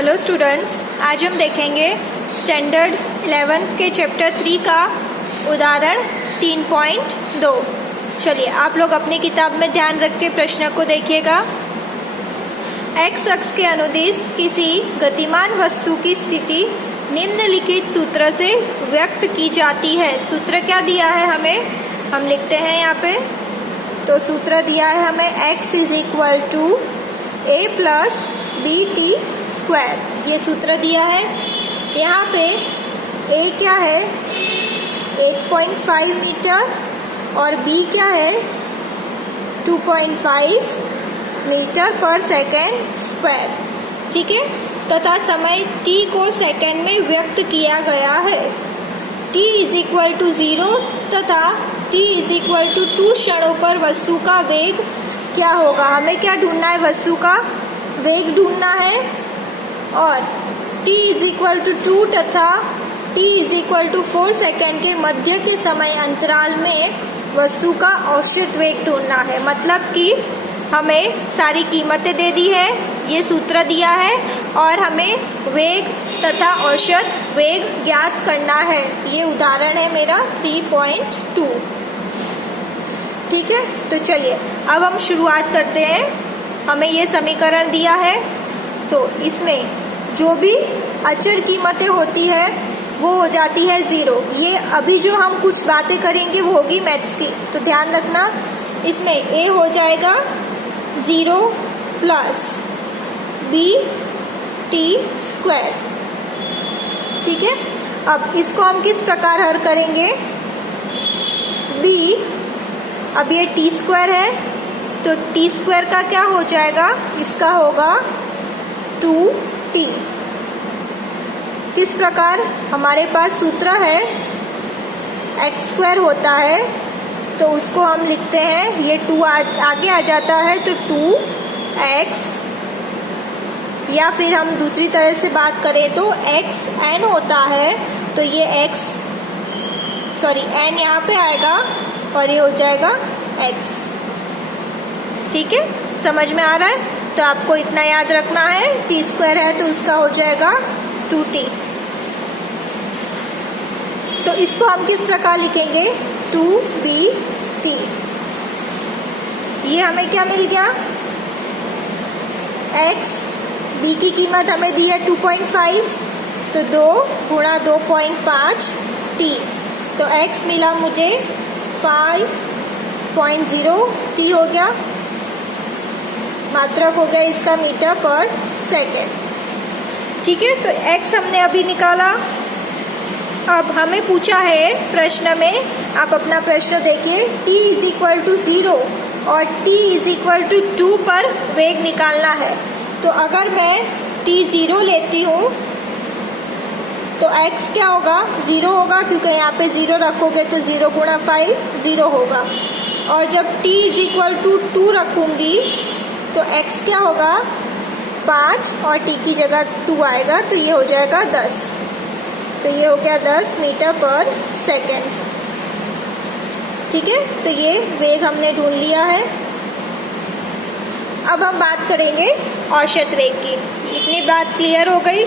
Hello students, आज हम देखेंगे स्टैंडर्ड 11 के चैप्टर 3 का उदाहरण 3.2। चलिए आप लोग अपनी किताब में ध्यान रख के प्रश्न को देखिएगा। एक्स अक्ष के अनुदिश किसी गतिमान वस्तु की स्थिति निम्नलिखित सूत्र से व्यक्त की जाती है। सूत्र क्या दिया है हमें, हम लिखते हैं यहाँ पे। तो सूत्र दिया है हमें x is equal to a plus b t square, ये सूत्र दिया है। यहाँ पे a क्या है 8.5 मीटर और b क्या है 2.5 मीटर पर सेकेंड स्क्वायर, ठीक है। तथा समय t को सेकेंड में व्यक्त किया गया है। t इज इक्वल टू 0 तथा t इज इक्वल टू 2 क्षणों पर वस्तु का वेग क्या होगा। हमें क्या ढूंढना है, वस्तु का वेग ढूंढना है। और t इज इक्वल टू 2 तथा t is equal to 4 second के मध्य के समय अंतराल में वस्तु का औसत वेग ढूंढना है। मतलब कि हमें सारी कीमतें दे दी है, ये सूत्र दिया है और हमें वेग तथा औसत वेग ज्ञात करना है। ये उदाहरण है मेरा 3.2, ठीक है। तो चलिए अब हम शुरुआत करते हैं। हमें ये समीकरण दिया है, तो इसमें जो भी अचर कीमतें होती है वो हो जाती है 0। ये अभी जो हम कुछ बातें करेंगे वो होगी मैथ्स की, तो ध्यान रखना। इसमें a हो जाएगा 0 प्लस बी टी स्क्वायर, ठीक है। अब इसको हम किस प्रकार हल करेंगे, b, अब ये टी स्क्वायर है तो टी स्क्वायर का क्या हो जाएगा, इसका होगा 2t। किस प्रकार, हमारे पास सूत्र है एक्स स्क्वायर होता है तो उसको हम लिखते हैं, ये 2 आगे आ जाता है तो 2x, या फिर हम दूसरी तरह से बात करें तो xn होता है तो ये n यहाँ पे आएगा और ये हो जाएगा x, ठीक है। समझ में आ रहा है, तो आपको इतना याद रखना है। टी स्क्वायर है तो उसका हो जाएगा 2t। तो इसको हम किस प्रकार लिखेंगे, 2bt। ये हमें क्या मिल गया, x, b की कीमत हमें दी है 2.5 तो 2 गुणा 2.5 t, तो x मिला मुझे 5.0 t हो गया, मात्रक हो गया इसका मीटर पर सेकेंड, ठीक है। तो x हमने अभी निकाला। अब हमें पूछा है प्रश्न में, आप अपना प्रश्न देखिए, t इज इक्वल टू 0 और t इज इक्वल टू 2 पर वेग निकालना है। तो अगर मैं t 0 लेती हूँ तो x क्या होगा, 0 होगा, क्योंकि यहाँ पे 0 रखोगे तो 0 गुणा 5 0 होगा। और जब t इज इक्वल टू 2 रखूँगी तो x क्या होगा 5 और t की जगह 2 आएगा तो ये हो जाएगा 10, तो ये हो गया 10 मीटर पर सेकेंड, ठीक है। तो ये वेग हमने ढूंढ लिया है। अब हम बात करेंगे औसत वेग की। इतनी बात क्लियर हो गई।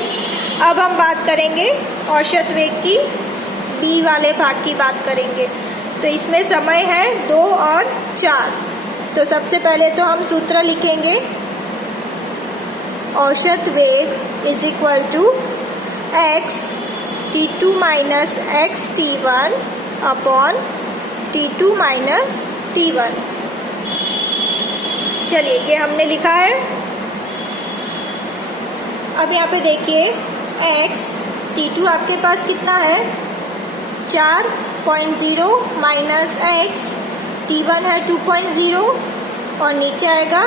अब हम बात करेंगे औसत वेग की, b वाले भाग की बात करेंगे। तो इसमें समय है 2 और 4। तो सबसे पहले तो हम सूत्र लिखेंगे, औसत वेग is equal to x t2 minus x t1 upon t2 minus t1। चलिए ये हमने लिखा है। अब यहाँ पे देखिए x t2 आपके पास कितना है 4.0 माइनस x t1 है 2.0 और नीचे आएगा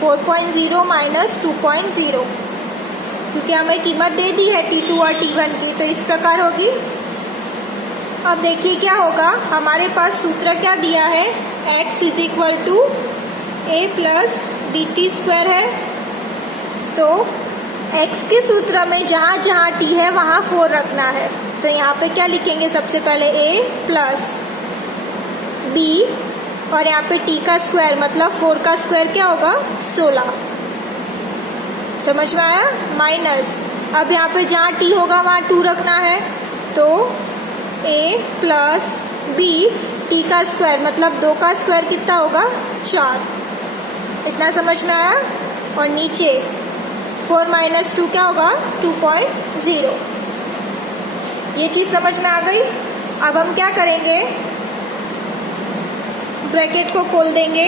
4.0 माइनस 2.0, क्योंकि हमें कीमत दे दी है t2 और t1 की, तो इस प्रकार होगी। अब देखिए क्या होगा, हमारे पास सूत्र क्या दिया है, x is equal to a plus b t square है। तो x के सूत्र में जहाँ जहाँ t है वहाँ 4 रखना है। तो यहाँ पे क्या लिखेंगे, सबसे पहले a प्लस b और यहाँ पे t का स्क्वायर मतलब 4 का स्क्वायर क्या होगा 16। समझ में आया? माइनस, अब यहाँ पे जहाँ टी होगा वहाँ 2 रखना है, तो a प्लस b टी का स्क्वायर मतलब 2 का स्क्वायर कितना होगा? 4। इतना समझ में आया? और नीचे 4 माइनस 2 क्या होगा? 2.0। ये चीज़ समझ में आ गई। अब हम क्या करेंगे, ब्रैकेट को खोल देंगे,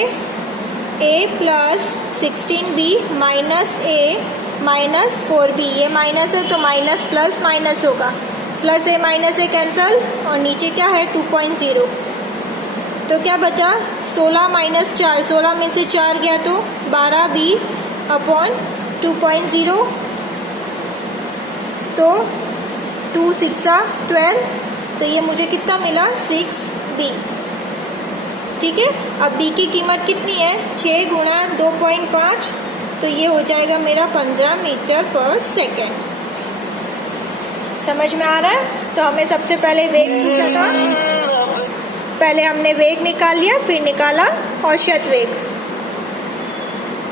a plus 16b minus a minus 4b, ये माइनस है तो माइनस प्लस माइनस होगा, plus a minus a cancel, और नीचे क्या है? 2.0। तो क्या बचा? 16 माइनस 4, 16 में से 4 गया तो 12b अपॉन 2.0, तो 2 6 12, तो ये मुझे कितना मिला? 6b। ठीक है, अब b की कीमत कितनी है? 6 गुणा 2.5, तो ये हो जाएगा मेरा 15 मीटर पर सेकेंड। समझ में आ रहा है? तो हमें सबसे पहले वेग पूछा था, पहले हमने वेग निकाल लिया, फिर निकाला औसत वेग।